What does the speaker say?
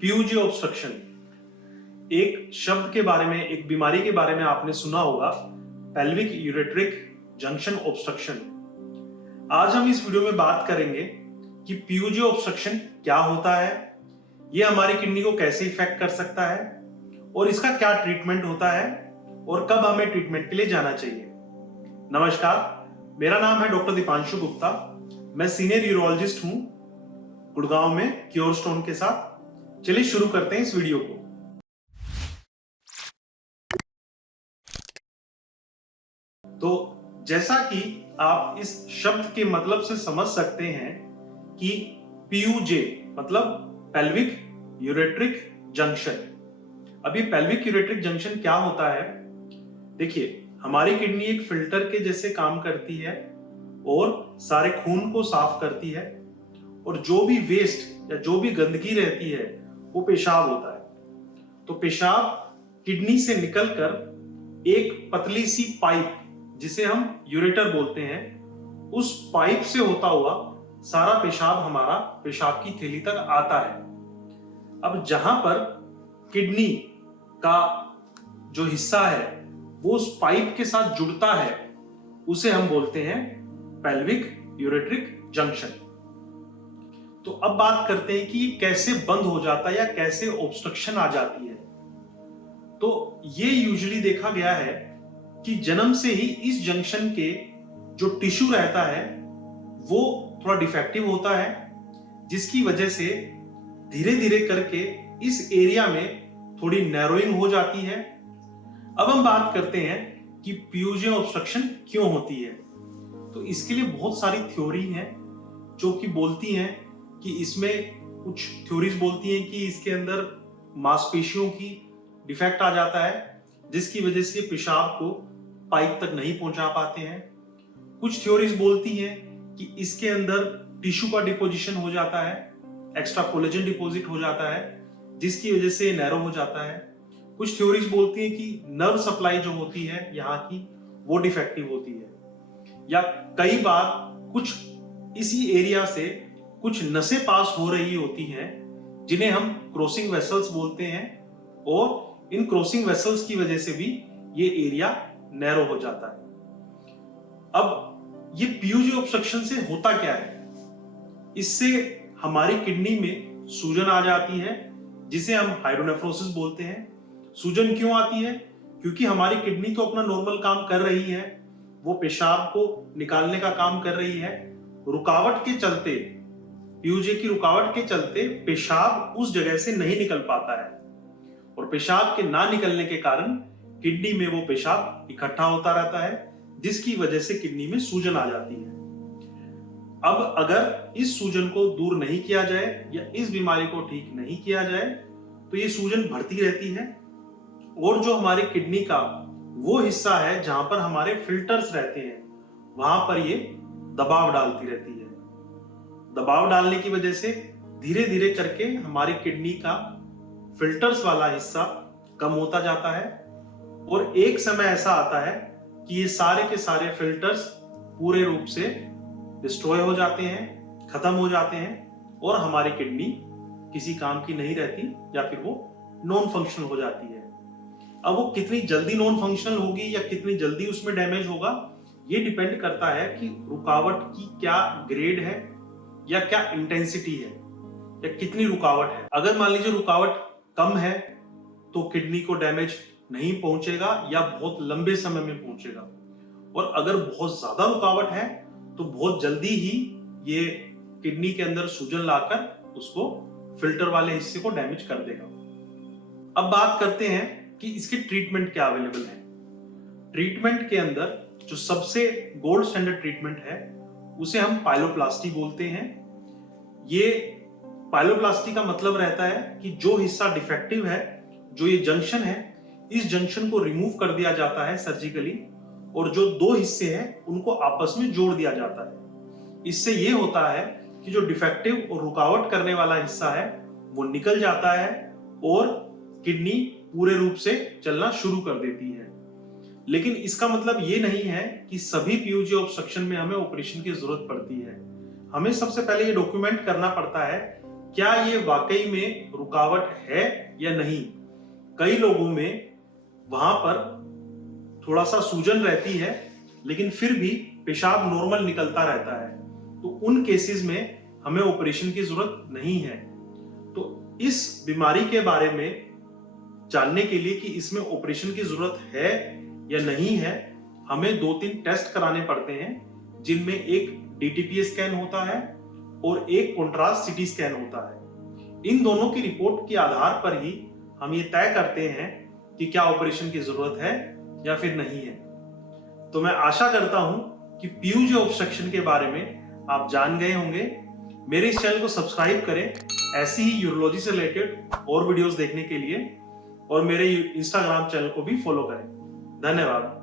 पीयूजे obstruction एक शब्द के बारे में, एक बीमारी के बारे में आपने सुना होगा, पेल्विक यूरेट्रिक जंक्शन ऑब्स्ट्रक्शन। आज हम इस वीडियो में बात करेंगे कि पीयूजे ऑब्स्ट्रक्शन क्या होता है, यह हमारी किडनी को कैसे इफेक्ट कर सकता है और इसका क्या ट्रीटमेंट होता है और कब हमें ट्रीटमेंट के लिए जाना चाहिए। नमस्कार, मेरा नाम है डॉक्टर दीपांशु गुप्ता। मैं सीनियर यूरोलॉजिस्ट हूं गुड़गांव में क्योरस्टोन के साथ। चलिए शुरू करते हैं इस वीडियो को। तो जैसा कि आप इस शब्द के मतलब से समझ सकते हैं कि पीयूजे मतलब पेल्विक यूरेट्रिक जंक्शन। अब ये पेल्विक यूरेट्रिक जंक्शन क्या होता है? देखिए, हमारी किडनी एक फिल्टर के जैसे काम करती है और सारे खून को साफ करती है, और जो भी वेस्ट या जो भी गंदगी रहती है वो पेशाब होता है। तो पेशाब किडनी से निकलकर एक पतली सी पाइप, जिसे हम यूरेटर बोलते हैं, उस पाइप से होता हुआ सारा पेशाब हमारा पेशाब की थैली तक आता है। अब जहां पर किडनी का जो हिस्सा है वो उस पाइप के साथ जुड़ता है, उसे हम बोलते हैं पेल्विक यूरेट्रिक जंक्शन। तो अब बात करते हैं कि ये कैसे बंद हो जाता है या कैसे ऑब्स्ट्रक्शन आ जाती है। तो ये यूजुअली देखा गया है कि जन्म से ही इस जंक्शन के जो टिश्यू रहता है वो थोड़ा डिफेक्टिव होता है, जिसकी वजह से धीरे धीरे करके इस एरिया में थोड़ी नैरोइंग हो जाती है। अब हम बात करते हैं कि पीयूजे ऑब्स्ट्रक्शन क्यों होती है। तो इसके लिए बहुत सारी थ्योरी हैं जो कि बोलती हैं कि इसमें कुछ थ्योरीज बोलती हैं कि इसके अंदर मांसपेशियों की डिफेक्ट आ जाता है, जिसकी वजह से पेशाब को पाइप तक नहीं पहुंचा पाते हैं। कुछ थ्योरीज बोलती हैं कि इसके अंदर टिश्यू का डिपोजिशन हो जाता है, एक्स्ट्रा कोलेजन डिपॉजिट हो जाता है, जिसकी वजह से नैरो हो जाता है। कुछ थ्योरीज बोलती हैं कि नर्व सप्लाई जो होती है यहाँ की वो डिफेक्टिव होती है, या कई बार कुछ इसी एरिया से कुछ नसें पास हो रही होती हैं जिन्हें हम क्रॉसिंग वेसल्स बोलते हैं, और इन क्रॉसिंग वेसल्स की वजह से भी ये एरिया नैरो हो जाता है। अब ये पीयूजे ऑब्स्ट्रक्शन से होता क्या है? इससे हमारी किडनी में सूजन आ जाती है, जिसे हम हाइड्रोनेफ्रोसिस बोलते हैं। सूजन क्यों आती है? क्योंकि हमारी किडनी तो अपना नॉर्मल काम कर रही है, वो पेशाब को निकालने का काम कर रही है। रुकावट के चलते, पीयूजे की रुकावट के चलते पेशाब उस जगह से नहीं निकल पाता है, और पेशाब के ना निकलने के कारण किडनी में वो पेशाब इकट्ठा होता रहता है, जिसकी वजह से किडनी में सूजन आ जाती है। अब अगर इस सूजन को दूर नहीं किया जाए या इस बीमारी को ठीक नहीं किया जाए तो ये सूजन बढ़ती रहती है, और जो हमारी किडनी का वो हिस्सा है जहां पर हमारे फिल्टर्स रहते हैं वहां पर ये दबाव डालती रहती है। दबाव डालने की वजह से धीरे धीरे करके हमारी किडनी का फिल्टर्स वाला हिस्सा कम होता जाता है, और एक समय ऐसा आता है कि ये सारे के सारे फिल्टर्स पूरे रूप से डिस्ट्रॉय हो जाते हैं, खत्म हो जाते हैं, और हमारी किडनी किसी काम की नहीं रहती या फिर वो नॉन फंक्शनल हो जाती है। अब वो कितनी जल्दी नॉन फंक्शनल होगी या कितनी जल्दी उसमें डैमेज होगा, ये डिपेंड करता है कि रुकावट की क्या ग्रेड है या क्या इंटेंसिटी है या कितनी रुकावट है। अगर मान लीजिए रुकावट कम है तो किडनी को डैमेज नहीं पहुंचेगा या बहुत लंबे समय में पहुंचेगा, और अगर बहुत ज्यादा रुकावट है तो बहुत जल्दी ही ये किडनी के अंदर सूजन लाकर उसको फिल्टर वाले हिस्से को डैमेज कर देगा। अब बात करते हैं कि इसके ट्रीटमेंट क्या अवेलेबल है। ट्रीटमेंट के अंदर जो सबसे गोल्ड स्टैंडर्ड ट्रीटमेंट है उसे हम पाइलोप्लास्टी बोलते हैं। ये पाइलोप्लास्टी का मतलब रहता है कि जो हिस्सा डिफेक्टिव है, जो ये जंक्शन है, इस जंक्शन को रिमूव कर दिया जाता है सर्जिकली, और जो दो हिस्से हैं उनको आपस में जोड़ दिया जाता है। इससे ये होता है कि जो डिफेक्टिव और रुकावट करने वाला हिस्सा है वो निकल जाता है और किडनी पूरे रूप से चलना शुरू कर देती है। लेकिन इसका मतलब ये नहीं है कि सभी पीयूजे ऑब्स्ट्रक्शन में हमें ऑपरेशन की जरूरत पड़ती है। हमें सबसे पहले ये डॉक्यूमेंट करना पड़ता है क्या ये वाकई में रुकावट है या नहीं। कई लोगों में वहां पर थोड़ा सा सूजन रहती है, लेकिन फिर भी पेशाब नॉर्मल निकलता रहता है, तो उन केसेस में हमें ऑपरेशन की जरूरत नहीं है। तो इस बीमारी के बारे में जानने के लिए कि इसमें ऑपरेशन की जरूरत है या नहीं है, हमें 2-3 टेस्ट कराने पड़ते हैं, जिनमें एक DTPA स्कैन होता है और एक कॉन्ट्रास्ट सीटी स्कैन होता है। इन दोनों की रिपोर्ट के आधार पर ही हम ये तय करते हैं कि क्या ऑपरेशन की जरूरत है या फिर नहीं है। तो मैं आशा करता हूं कि पीयूजे ऑब्स्ट्रक्शन के बारे में आप जान गए होंगे। मेरे इस चैनल को सब्सक्राइब करें ऐसी ही यूरोलॉजी से रिलेटेड और वीडियोस देखने के लिए, और मेरे इंस्टाग्राम चैनल को भी फॉलो करें। धन्यवाद।